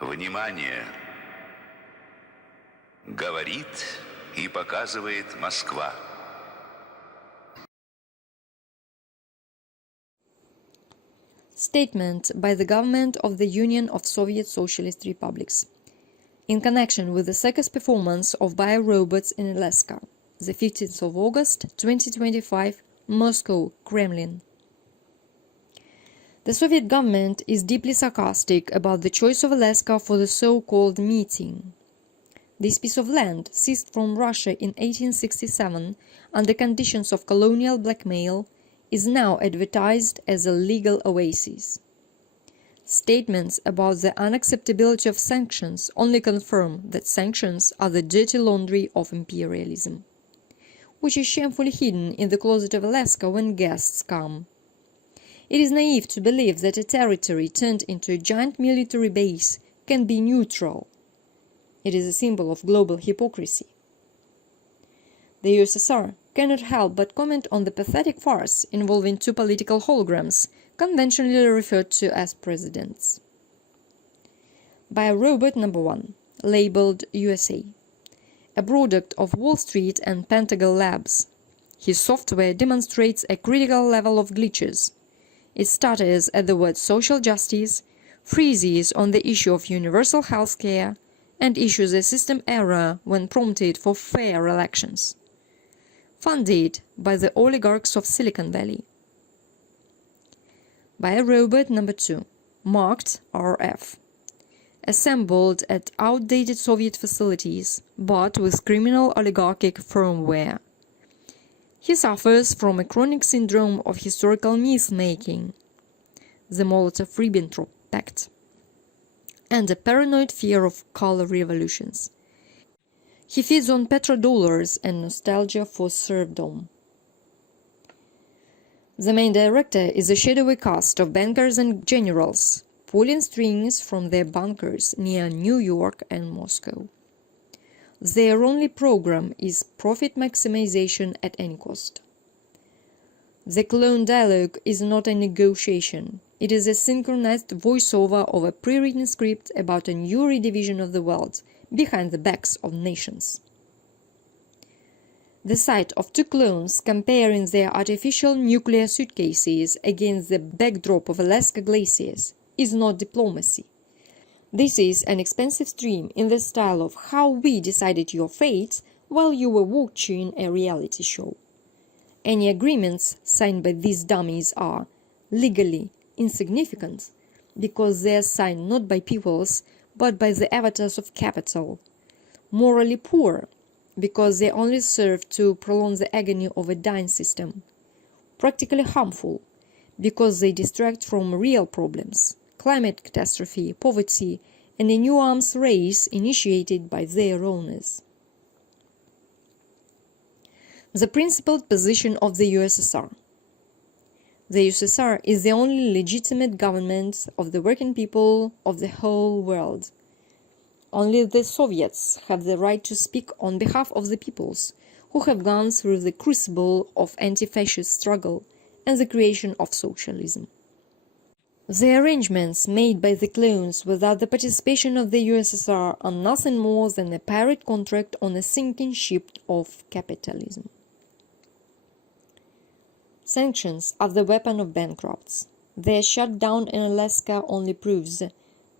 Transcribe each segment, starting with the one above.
Внимание! Говорит и показывает Москва. Statement by the Government of the Union of Soviet Socialist Republics. In connection with the circus performance of bio-robots in Alaska, the 15th of August 2025, Moscow, Kremlin. The Soviet government is deeply sarcastic about the choice of Alaska for the so-called meeting. This piece of land, seized from Russia in 1867 under conditions of colonial blackmail, is now advertised as a legal oasis. Statements about the unacceptability of sanctions only confirm that sanctions are the dirty laundry of imperialism, which is shamefully hidden in the closet of Alaska when guests come. It is naive to believe that a territory turned into a giant military base can be neutral. It is a symbol of global hypocrisy. The USSR cannot help but comment on the pathetic farce involving two political holograms, conventionally referred to as presidents. Bio-robot number 1, labeled USA, a product of Wall Street and Pentagon Labs. His software demonstrates a critical level of glitches. It stutters at the word social justice, freezes on the issue of universal health care, and issues a system error when prompted for fair elections. Funded by the oligarchs of Silicon Valley. Bio-robot number 2, marked RF. Assembled at outdated Soviet facilities, but with criminal oligarchic firmware. He suffers from a chronic syndrome of historical myth-making, the Molotov-Ribbentrop Pact, and a paranoid fear of color revolutions. He feeds on petrodollars and nostalgia for serfdom. The main director is a shadowy cast of bankers and generals, pulling strings from their bunkers near New York and Moscow. Their only program is profit maximization at any cost. The clone dialogue is not a negotiation. It is a synchronized voiceover of a pre-written script about a new redivision of the world behind the backs of nations. The sight of two clones comparing their artificial nuclear suitcases against the backdrop of Alaska glaciers is not diplomacy. This is an expensive stream in the style of How We Decided Your Fate while you were watching a reality show. Any agreements signed by these dummies are legally insignificant because they are signed not by peoples but by the avatars of capital. Morally poor because they only serve to prolong the agony of a dying system. Practically harmful because they distract from real problems. Climate catastrophe, poverty, and a new arms race initiated by their owners. The principled position of the USSR. The USSR is the only legitimate government of the working people of the whole world. Only the Soviets have the right to speak on behalf of the peoples who have gone through the crucible of anti-fascist struggle and the creation of socialism. The arrangements made by the clones without the participation of the USSR are nothing more than a pirate contract on a sinking ship of capitalism. Sanctions are the weapon of bankrupts. Their shutdown in Alaska only proves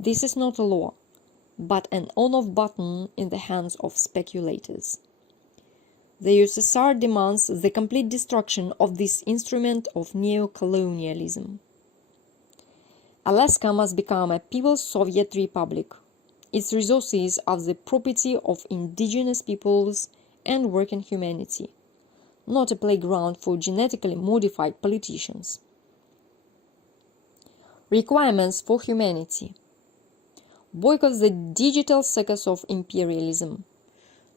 this is not a law, but an on-off button in the hands of speculators. The USSR demands the complete destruction of this instrument of neo-colonialism. Alaska must become a People's Soviet Republic. Its resources are the property of indigenous peoples and working humanity, not a playground for genetically modified politicians. Requirements for humanity. Boycott the digital circus of imperialism.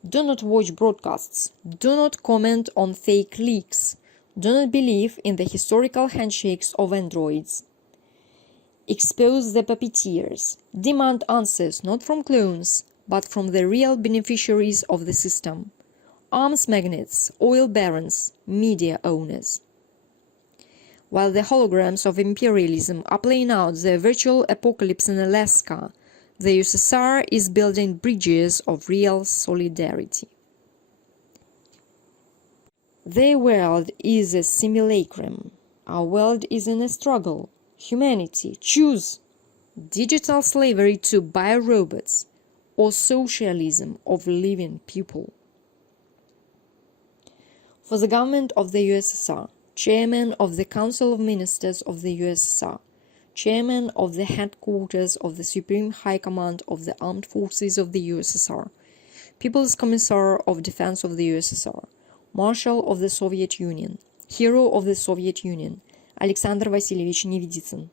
Do not watch broadcasts. Do not comment on fake leaks. Do not believe in the historical handshakes of androids. Expose the puppeteers. Demand answers not from clones, but from the real beneficiaries of the system. Arms magnates, oil barons, media owners. While the holograms of imperialism are playing out their virtual apocalypse in Alaska, The USSR is building bridges of real solidarity. Their world is a simulacrum. Our world is in a struggle. Humanity, choose digital slavery to biorobots or socialism of living people. For the government of the USSR, Chairman of the Council of Ministers of the USSR, Chairman of the Headquarters of the Supreme High Command of the Armed Forces of the USSR, People's Commissar of Defense of the USSR, Marshal of the Soviet Union, Hero of the Soviet Union, Alexander Vasilievich Neviditsyn.